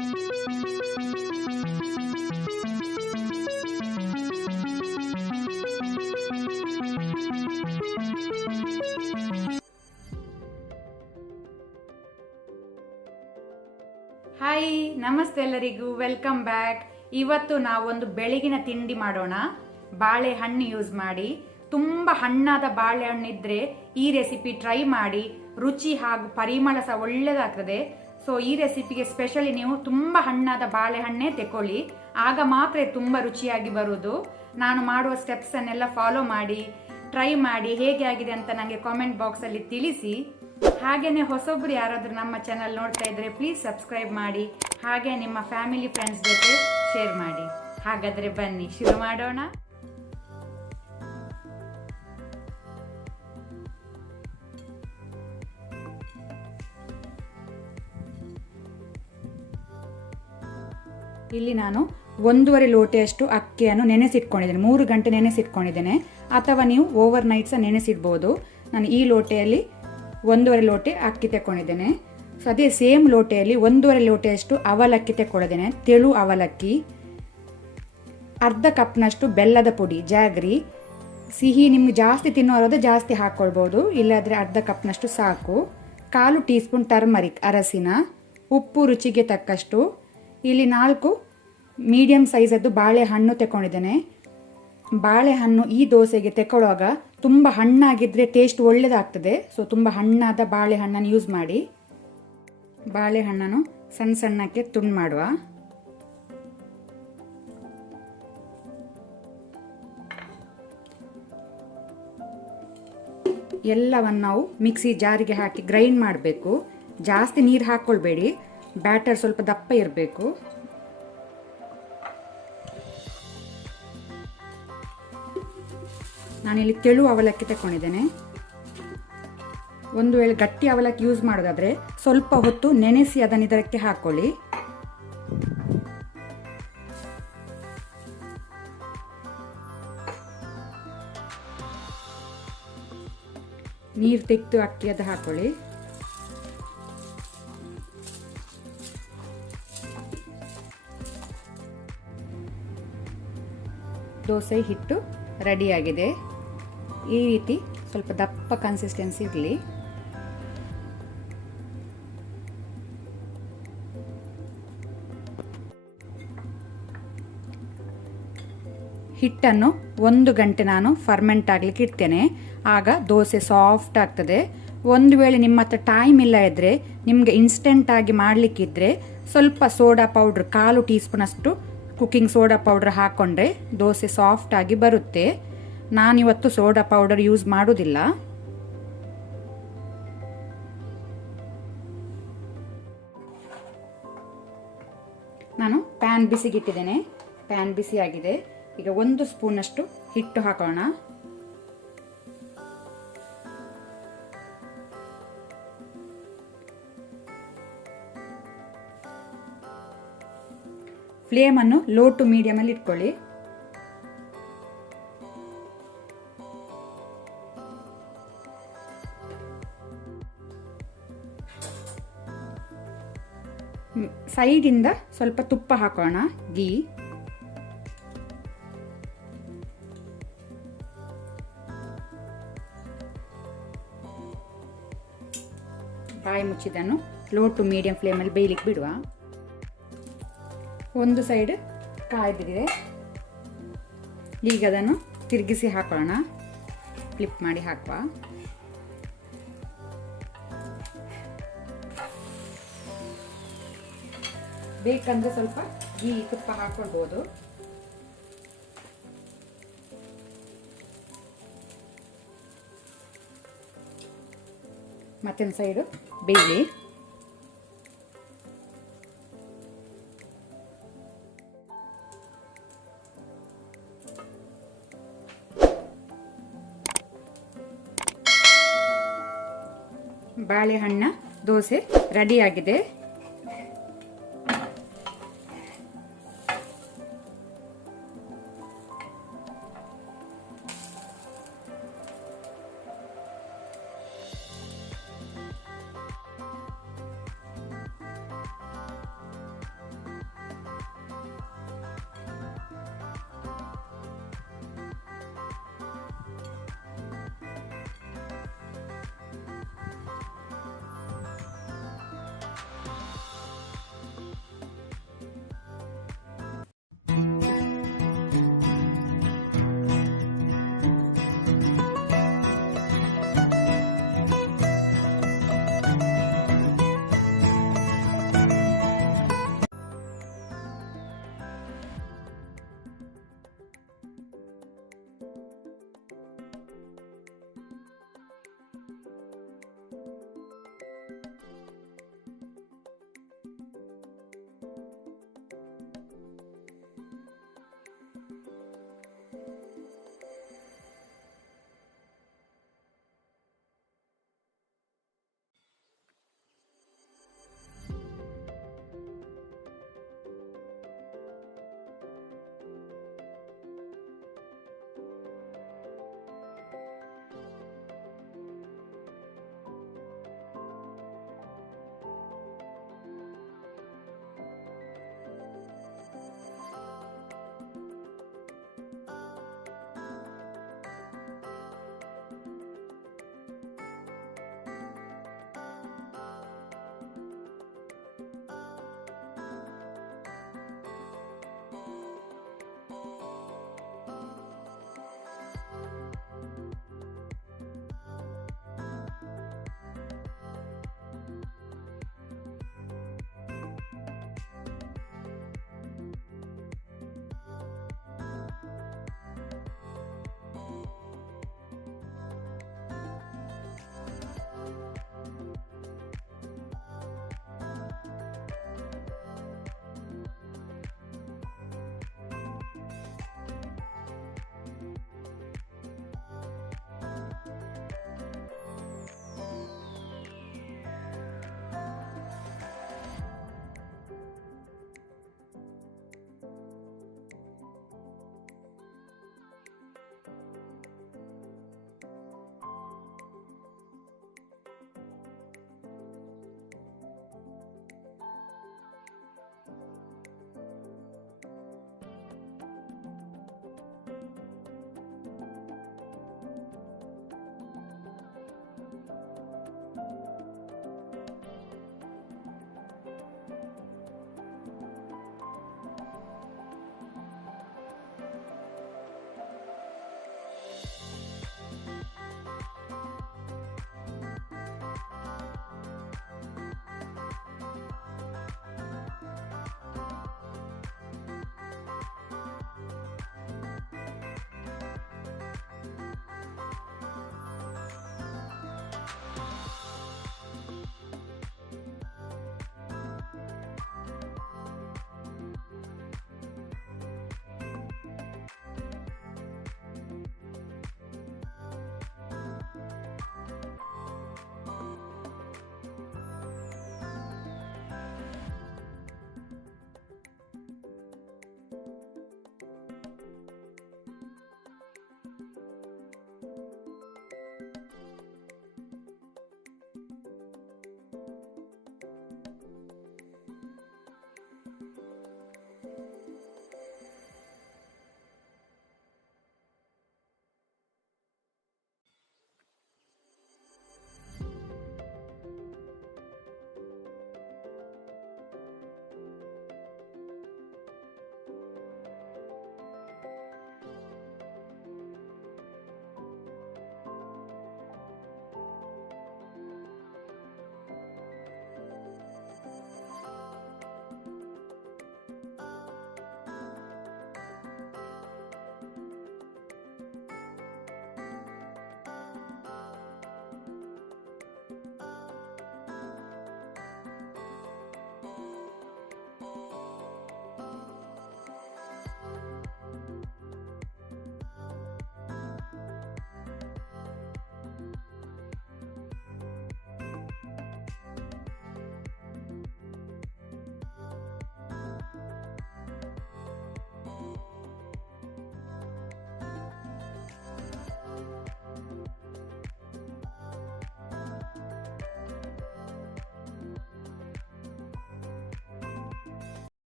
Hi, ನಮಸ್ತೆ ಎಲ್ಲರಿಗೂ, welcome back. ಇವತ್ತು ನಾವೊಂದು ಬೆಳಗಿನ ತಿಂಡಿ ಮಾಡೋಣ. ಬಾಳೆಹಣ್ಣು ಯೂಸ್ ಮಾಡಿ, ತುಂಬ ಹಣ್ಣಾದ ಬಾಳೆಹಣ್ಣು ಇದ್ರೆ ಈ ರೆಸಿಪಿ ಟ್ರೈ ಮಾಡಿ. ರುಚಿ ಹಾಗೂ ಪರಿಮಳ ಸಹ ಒಳ್ಳೆಯದಾಗ್ತದೆ. ಸೊ ಈ ರೆಸಿಪಿಗೆ ಸ್ಪೆಷಲಿ ನೀವು ತುಂಬ ಹಣ್ಣಾದ ಬಾಳೆಹಣ್ಣೆ ತೆಕೊಳ್ಳಿ, ಆಗ ಮಾತ್ರ ತುಂಬ ರುಚಿಯಾಗಿ ಬರುವುದು. ನಾನು ಮಾಡುವ ಸ್ಟೆಪ್ಸ್ ಅನ್ನೆಲ್ಲ ಫಾಲೋ ಮಾಡಿ ಟ್ರೈ ಮಾಡಿ ಹೇಗೆ ಆಗಿದೆ ಅಂತ ನನಗೆ ಕಾಮೆಂಟ್ ಬಾಕ್ಸಲ್ಲಿ ತಿಳಿಸಿ. ಹಾಗೇನೆ ಹೊಸೊಬ್ರು ಯಾರಾದರೂ ನಮ್ಮ ಚಾನಲ್ ನೋಡ್ತಾ ಇದ್ರೆ ಪ್ಲೀಸ್ ಸಬ್ಸ್ಕ್ರೈಬ್ ಮಾಡಿ, ಹಾಗೆ ನಿಮ್ಮ ಫ್ಯಾಮಿಲಿ ಫ್ರೆಂಡ್ಸ್ ಜೊತೆ ಶೇರ್ ಮಾಡಿ. ಹಾಗಾದ್ರೆ ಬನ್ನಿ ಶುರು ಮಾಡೋಣ. ಇಲ್ಲಿ ನಾನು 1.5 ಲೋಟೆಯಷ್ಟು ಅಕ್ಕಿಯನ್ನು ನೆನೆಸಿಟ್ಕೊಂಡಿದ್ದೇನೆ. 3 ಗಂಟೆ ನೆನೆಸಿಟ್ಕೊಂಡಿದ್ದೇನೆ, ಅಥವಾ ನೀವು ಓವರ್ ನೈಟ್ ಸಹ ನೆನೆಸಿಡ್ಬೋದು. ನಾನು ಈ ಲೋಟೆಯಲ್ಲಿ 1.5 ಲೋಟೆ ಅಕ್ಕಿ ತಗೊಂಡಿದ್ದೇನೆ. ಸೊ ಅದೇ ಸೇಮ್ ಲೋಟೆಯಲ್ಲಿ 1.5 ಲೋಟೆಯಷ್ಟು ಅವಲಕ್ಕಿ ತಗೊಂಡಿದ್ದೇನೆ, ತೆಳು ಅವಲಕ್ಕಿ. ಅರ್ಧ ಕಪ್ನಷ್ಟು ಬೆಲ್ಲದ ಪುಡಿ, ಜಾಗ್ರಿ. ಸಿಹಿ ನಿಮ್ಗೆ ಜಾಸ್ತಿ ತಿನ್ನೋರಾದ್ರೆ ಜಾಸ್ತಿ ಹಾಕ್ಕೊಳ್ಬೋದು, ಇಲ್ಲಾದರೆ ಅರ್ಧ ಕಪ್ನಷ್ಟು ಸಾಕು. 1/4 ಟೀ ಸ್ಪೂನ್ ಟರ್ಮರಿಕ್, ಅರಸಿನ. ಉಪ್ಪು ರುಚಿಗೆ ತಕ್ಕಷ್ಟು. ಇಲ್ಲಿ 4 ಮೀಡಿಯಂ ಸೈಜದ್ದು ಬಾಳೆಹಣ್ಣು ತಗೊಂಡಿದ್ದೇನೆ. ಬಾಳೆಹಣ್ಣು ಈ ದೋಸೆಗೆ ತಗೊಳ್ಳುವಾಗ ತುಂಬ ಹಣ್ಣಾಗಿದ್ದರೆ ಟೇಸ್ಟ್ ಒಳ್ಳೆಯದಾಗ್ತದೆ. ಸೊ ತುಂಬ ಹಣ್ಣಾದ ಬಾಳೆಹಣ್ಣನ್ನು ಯೂಸ್ ಮಾಡಿ. ಬಾಳೆಹಣ್ಣನ್ನು ಸಣ್ಣ ಸಣ್ಣಕ್ಕೆ ತುಂಡು ಮಾಡುವ. ಎಲ್ಲವನ್ನು ನಾವು ಮಿಕ್ಸಿ ಜಾರಿಗೆ ಹಾಕಿ ಗ್ರೈಂಡ್ ಮಾಡಬೇಕು. ಜಾಸ್ತಿ ನೀರು ಹಾಕ್ಕೊಳ್ಬೇಡಿ, ಬ್ಯಾಟರ್ ಸ್ವಲ್ಪ ದಪ್ಪ ಇರಬೇಕು. ನಾನಿಲ್ಲಿ ತೆಳು ಅವಲಕ್ಕಿ ತಗೊಂಡಿದ್ದೇನೆ. ಒಂದು ವೇಳೆ ಗಟ್ಟಿ ಅವಲಕ್ಕಿ ಯೂಸ್ ಮಾಡೋದಾದರೆ ಸ್ವಲ್ಪ ಹೊತ್ತು ನೆನೆಸಿ ಅದನ್ನು ಇದಕ್ಕೆ ಹಾಕ್ಕೊಳ್ಳಿ. ನೀರು ತೆಗೆದು ಅಕ್ಕಿ ಅದು ಹಾಕ್ಕೊಳ್ಳಿ. ದೋಸೆ ಹಿಟ್ಟು ರೆಡಿಯಾಗಿದೆ. ಈ ರೀತಿ ಸ್ವಲ್ಪ ದಪ್ಪ ಕನ್ಸಿಸ್ಟೆನ್ಸಿ ಇರಲಿ. ಹಿಟ್ಟನ್ನು 1 ಗಂಟೆ ನಾನು ಫರ್ಮೆಂಟ್ ಆಗಲಿಕ್ಕೆ ಇಡ್ತೇನೆ, ಆಗ ದೋಸೆ ಸಾಫ್ಟ್ ಆಗ್ತದೆ. ಒಂದು ವೇಳೆ ನಿಮ್ಮ ಹತ್ರ ಟೈಮ್ ಇಲ್ಲ ಇದ್ದರೆ, ನಿಮಗೆ ಇನ್ಸ್ಟೆಂಟ್ ಆಗಿ ಮಾಡಲಿಕ್ಕಿದ್ರೆ ಸ್ವಲ್ಪ ಸೋಡಾ ಪೌಡ್ರ್, 1/4 ಟೀ ಸ್ಪೂನ್ ಅಷ್ಟು ಕುಕ್ಕಿಂಗ್ ಸೋಡಾ ಪೌಡ್ರ್ ಹಾಕ್ಕೊಂಡ್ರೆ ದೋಸೆ ಸಾಫ್ಟ್ ಆಗಿ ಬರುತ್ತೆ. ನಾನಿವತ್ತು ಸೋಡಾ ಪೌಡರ್ ಯೂಸ್ ಮಾಡೋದಿಲ್ಲ. ನಾನು ಪ್ಯಾನ್ ಬಿಸಿಗಿಟ್ಟಿದ್ದೇನೆ. ಪ್ಯಾನ್ ಬಿಸಿ ಆಗಿದೆ. ಈಗ 1 ಸ್ಪೂನಷ್ಟು ಹಿಟ್ಟು ಹಾಕೋಣ. ಫ್ಲೇಮನ್ನು ಲೋ ಟು ಮೀಡಿಯಮಲ್ಲಿ ಇಟ್ಕೊಳ್ಳಿ. ಸೈಡಿಂದ ಸ್ವಲ್ಪ ತುಪ್ಪ ಹಾಕೋಣ, ಗೀ. ಬಾಯಿ ಮುಚ್ಚಿದನ್ನು ಲೋ ಟು ಮೀಡಿಯಂ ಫ್ಲೇಮಲ್ಲಿ ಬೇಯಲಿಕ್ಕೆ ಬಿಡುವ. ಒಂದು ಸೈಡ್ ಕಾಯ್ದಿದೆ, ಈಗ ಅದನ್ನು ತಿರುಗಿಸಿ ಹಾಕೋಣ. ಫ್ಲಿಪ್ ಮಾಡಿ ಹಾಕುವ. ಬೇಕಂದ್ರೆ ಸ್ವಲ್ಪ ಗೀ ತುಪ್ಪ ಹಾಕೊಳ್ಬೋದು. ಮತ್ತೊಂದು ಸೈಡು ಬೇಯಲಿ. ಬಾಳೆಹಣ್ಣ ದೋಸೆ ರೆಡಿಯಾಗಿದೆ.